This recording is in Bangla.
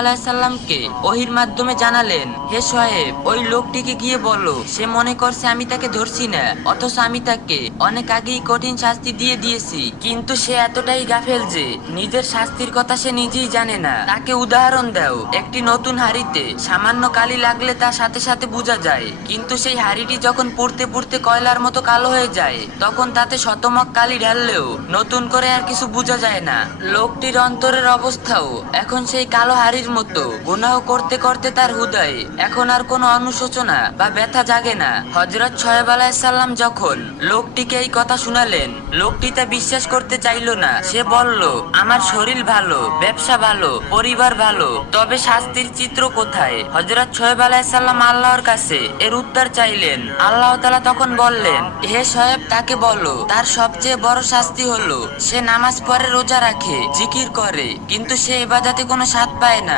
আলাইসাল্লামকে ওহির মাধ্যমে জানালেন, হে শোয়েব, ওই লোকটিকে গিয়ে বলো সে মনে করছে আমি তাকে ধরছি না, অথচ আমি তাকে অনেক আগেই কঠিন শাস্তি দিয়ে দিয়েছি। কিন্তু সে এতটাই গাফেল যে নিজের শাস্তির কথা সে নিজেই জানে না। তাকে উদাহরণ দাও, একটি নতুন হাড়িতে সামান্য কালি লাগলে তা সাথে সাথে বোঝা যায়, কিন্তু সেই হাড়িটি যখন পুড়তে পুড়তে কয়লার মতো কালো হয়ে যায় তখন তাতে শতমক কালি ঢাললেও নতুন করে আর কিছু বোঝা যায় না। লোকটির অন্তরের অবস্থাও এখন সেই কালো হাড়ির মতো। গুনাহ করতে করতে তার হৃদয়ে এখন আর কোনো অনুশোচনা বা ব্যথা জাগে না। হযরত শোয়েব আলাইহিসসালাম যখন লোকটিকে এই কথা শুনালেন, লোকটি তা বিশ্বাস করতে চাইল না। সে বলল, আমার শরীর ভালো, ব্যবসা ভালো, পরিবার ভালো, তবে শাস্তির চিত্র কোথায়? হযরত শোয়েব আলাইহিসসালাম আল্লাহর কাছে এর উত্তর চাইলেন। আল্লাহ তাআলা তখন বললেন, হে শোয়েব, তাকে বলো তার সবচেয়ে বড় শাস্তি হলো সে নামাজ পড়ে, রোজা রাখে, জিকির করে, কিন্তু সে ইবাদতে কোনো স্বাদ পায় না।